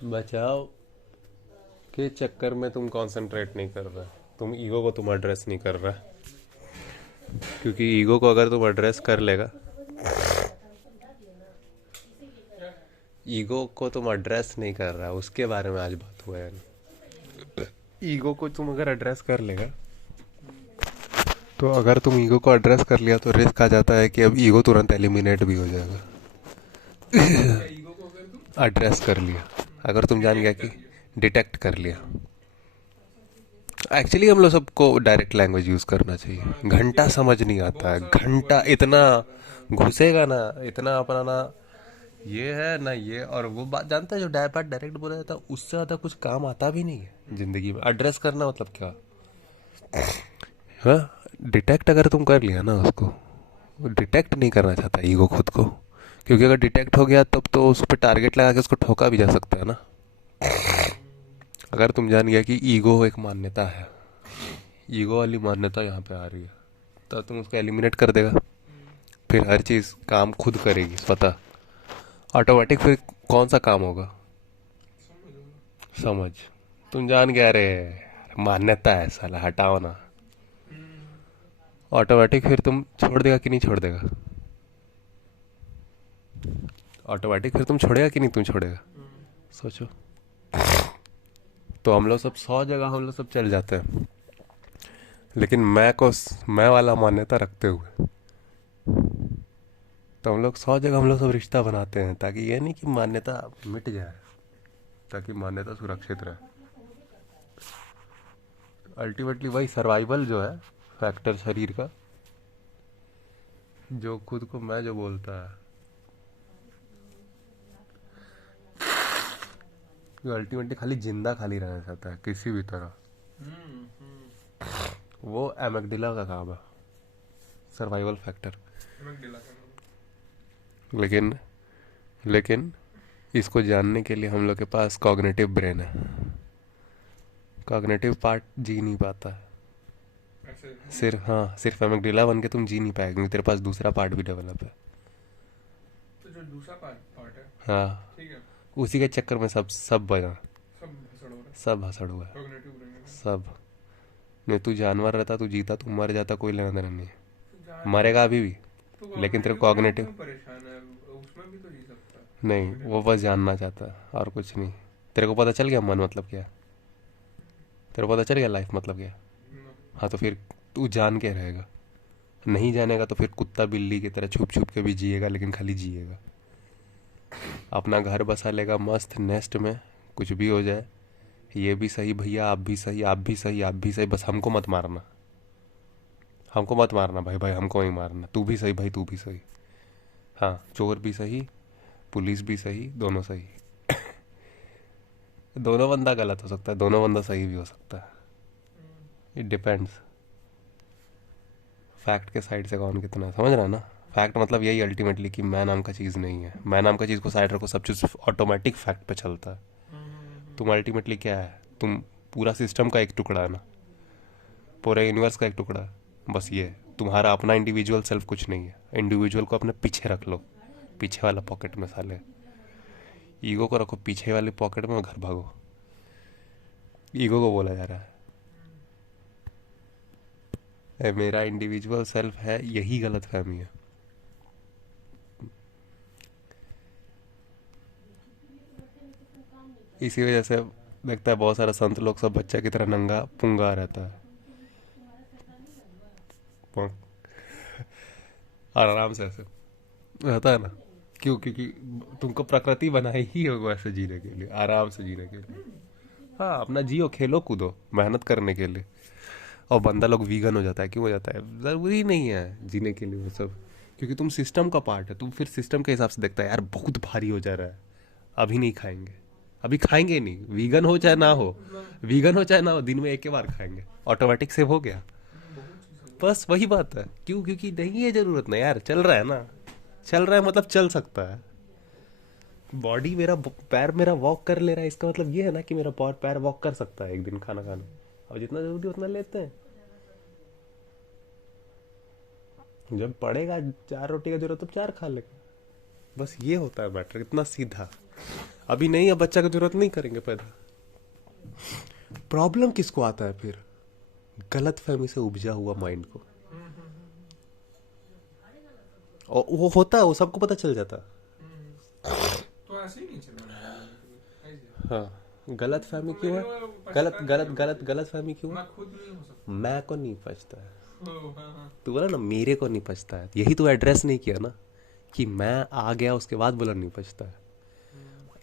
बचाव के चक्कर में तुम कंसंट्रेट नहीं कर रहा, तुम ईगो को तुम एड्रेस नहीं कर रहा। क्योंकि ईगो को अगर तुम एड्रेस कर लेगा, ईगो को तुम एड्रेस नहीं कर रहा, उसके बारे में आज बात हुआ है। ईगो को तुम अगर एड्रेस कर लेगा, तो अगर तुम ईगो को एड्रेस कर लिया तो रिस्क आ जाता है कि अब ईगो तुरंत एलिमिनेट भी हो जाएगा। क्या ईगो को अगर तुम एड्रेस कर लिया, अगर तुम जान गया डिटेक्ट कि कर लिया। डिटेक्ट कर लिया। एक्चुअली हम लोग सबको डायरेक्ट लैंग्वेज यूज़ करना चाहिए। हाँ घंटा लेकिन समझ नहीं आता है, बहुत सारा घंटा वर्ड इतना यूज होगा। घुसेगा ना, इतना अपना ना ये है ना ये, और वो बात जानता है जो बात डायरेक्ट बोला जाता है उससे ज़्यादा कुछ काम आता भी नहीं है ज़िंदगी में। एड्रेस करना मतलब क्या? हाँ, डिटेक्ट अगर तुम कर लिया ना उसको, डिटेक्ट नहीं करना चाहता ईगो खुद को, क्योंकि अगर डिटेक्ट हो गया तब तो उस पर टारगेट लगा के उसको ठोका भी जा सकता है ना। अगर तुम जान गया कि ईगो एक मान्यता है, ईगो वाली मान्यता यहाँ पे आ रही है, तो तुम उसको एलिमिनेट कर देगा। फिर हर चीज़ काम खुद करेगी स्वतः, ऑटोमेटिक। फिर कौन सा काम होगा? समझ लो ना। समझ। तुम जान गया रे, मान्यता है साला, हटाओ ना। हम्म, ऑटोमेटिक फिर तुम छोड़ देगा कि नहीं छोड़ देगा? ऑटोमेटिक फिर तुम छोड़ेगा कि नहीं तुम छोड़ेगा? हम्म, सोचो। तो हम लोग सब 100 जगह हम लोग सब चल जाते हैं, लेकिन मैं वाला मान्यता रखते हुए तो हम लोग 100 जगह हम लोग सब रिश्ता बनाते हैं, ताकि ये नहीं कि मान्यता मिट जाए, ताकि मान्यता सुरक्षित रहे। अल्टीमेटली वही सर्वाइवल जो है फैक्टर शरीर का, जो खुद को मैं जो बोलता है, जो अल्टीमेटली खाली जिंदा खाली रहना चाहता है किसी भी तरह, हम्म। वो एमेगडिला का काम है, सर्वाइवल फैक्टर। मैं गिला करूँगा। लेकिन लेकिन इसको जानने के लिए हम लोग के पास कॉग्निटिव ब्रेन है। कॉग्निटिव पार्ट जी नहीं पाता है। ऐसे सिर्फ हाँ, सिर्फ एमेगडिला बन के तुम जी नहीं पाएगा, क्योंकि तेरे पास दूसरा पार्ट भी डेवलप है। तो जो दूसरा पार्ट पार्ट है। हाँ, ठीक है। उसी के चक्कर में सब सब बना, सब भसड़ हो रहा है। सब हसड़ हुआ है। कॉग्निटिव ब्रेन है ना। सब। नहीं, तू जानवर रहता, तू जीता, तू मर जाता, कोई लेना देना नहीं है। तो जानवर मरेगा अभी भी, तो लेकिन तेरे कॉग्निटिव ब्रेन में कॉग्निटिव क्यों परेशान है? उसमें भी तो जी सकता है। नहीं, कॉग्निटिव वो ब्रेन। बस जानना चाहता है और कुछ नहीं। तेरे को पता चल गया मन मतलब क्या है? तेरे को पता चल गया लाइफ मतलब क्या है? ना। हाँ, तो फिर तू जान के रहेगा। नहीं जानेगा तो फिर कुत्ता बिल्ली की तरह छुप छुप के भी जिएगा, लेकिन खाली जिएगा। अपना घर बसा लेगा मस्त नेस्ट में, कुछ भी हो जाए। ये भी सही भैया, आप भी सही, आप भी सही, आप भी सही, बस हमको मत मारना। हमको मत मारना भाई, भाई हमको नहीं मारना, तू भी सही भाई, तू भी सही। हाँ, चोर भी सही, पुलिस भी सही, दोनों सही। दोनों बंदा गलत हो सकता है, दोनों बंदा सही भी हो सकता है। इट डिपेंड्स, फैक्ट के साइड से कौन कितना समझ रहा है ना। फैक्ट मतलब यही अल्टीमेटली कि मैं नाम का चीज़ नहीं है। मैं नाम का चीज़ को साइड रखो, सब चीज़ ऑटोमेटिक फैक्ट पे चलता है। तुम अल्टीमेटली क्या है? तुम पूरा सिस्टम का एक टुकड़ा है ना, पूरे यूनिवर्स का एक टुकड़ा है। बस ये तुम्हारा अपना इंडिविजुअल सेल्फ कुछ नहीं है। इंडिविजुअल को अपने पीछे रख लो, पीछे वाला पॉकेट में साले। ईगो को रखो पीछे वाले पॉकेट में और घर भागो। ईगो को बोला जा रहा है मेरा इंडिविजुअल सेल्फ है, यही गलत फहमी है। इसी वजह से देखता है बहुत सारा संत लोग सब बच्चा की तरह नंगा पुंगा रहता है, और आराम से ऐसे रहता है ना। क्यों? क्योंकि तुमको प्रकृति बनाई ही होगा ऐसे जीने के लिए, आराम से जीने के लिए। हाँ, अपना जियो, खेलो कूदो, मेहनत करने के लिए। और बंदा लोग वीगन हो जाता है, क्यों हो जाता है? ज़रूरी नहीं है जीने के लिए वो सब, क्योंकि तुम सिस्टम का पार्ट है। तुम फिर सिस्टम के हिसाब से देखता है यार बहुत भारी हो जा रहा है, अभी नहीं खाएंगे, अभी खाएंगे नहीं, वीगन हो चाहे ना हो, मतलब वीगन हो चाहे ना हो, दिन में एक ही बार खाएंगे, ऑटोमेटिक सेव हो गया। बहुत चीज़ है। बस वही बात है। क्यों? क्योंकि नहीं है ज़रूरत, ना यार, चल रहा है ना, चल रहा है मतलब चल सकता है। बॉडी मेरा, पैर मेरा वॉक कर ले रहा है, इसका मतलब ये है ना कि मेरा पैर पैर वॉक कर सकता है एक दिन खाना खाने। और जितना जरूरी उतना लेते हैं। जब पड़ेगा 4 रोटी का जरूरत तो 4 खा लेगा। बस ये होता है मैटर, इतना सीधा। अभी नहीं, अब बच्चा की जरूरत नहीं करेंगे पैदा। प्रॉब्लम किसको आता है फिर? गलत फहमी से उपजा हुआ माइंड को। और वो होता है, वो सबको पता चल जाता है। तो ऐसे ही नहीं चलना है ऐसे। हाँ, गलत फहमी क्यों है? मेरे को गलत पछता गलत नहीं गलत है। गलत फहमी क्यों है? मैं खुद नहीं हो सकता। मैं को नहीं पछता है। हाँ हाँ। तू बोला ना मेरे को नहीं पछता है, यही तो एड्रेस नहीं किया ना, कि मैं आ गया उसके बाद बोला नहीं पछता है।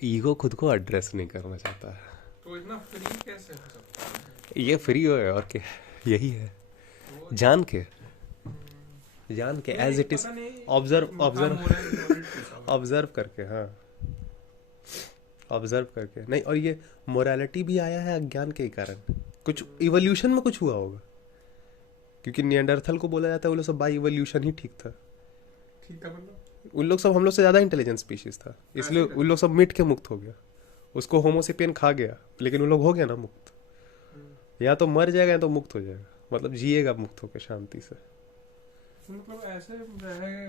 ईगो खुद को एड्रेस नहीं करना चाहता है। तो इतना फ्री कैसे हो सकता है? ये फ्री हो है और क्या, यही है। वो जान के नहीं, एज इट इज, पता नहीं। ऑब्जर्व हाँ, ऑब्जर्व moral पूछा हुआ। ऑब्जर्व करके। हाँ, ऑब्जर्व करके नहीं। और ये मोरालिटी भी आया है अज्ञान के ही कारण। कुछ इवोल्यूशन में कुछ हुआ होगा, क्योंकि नियंडरथल को बोला जाता है वो लोग सब बाय इवोल्यूशन ही ठीक था। ठीक है मतलब। उन लोग सब हम लोग से ज्यादा इंटेलिजेंट स्पीशीज था, इसलिए ऐसे उन लोग सब मिट के मुक्त हो गया। उसको होमोसेपियन खा गया, लेकिन उन लोग हो गया ना मुक्त। या तो मर जाएगा या तो मुक्त हो जाएगा, मतलब जिएगा मुक्त होकर शांति से। मतलब ऐसे रहे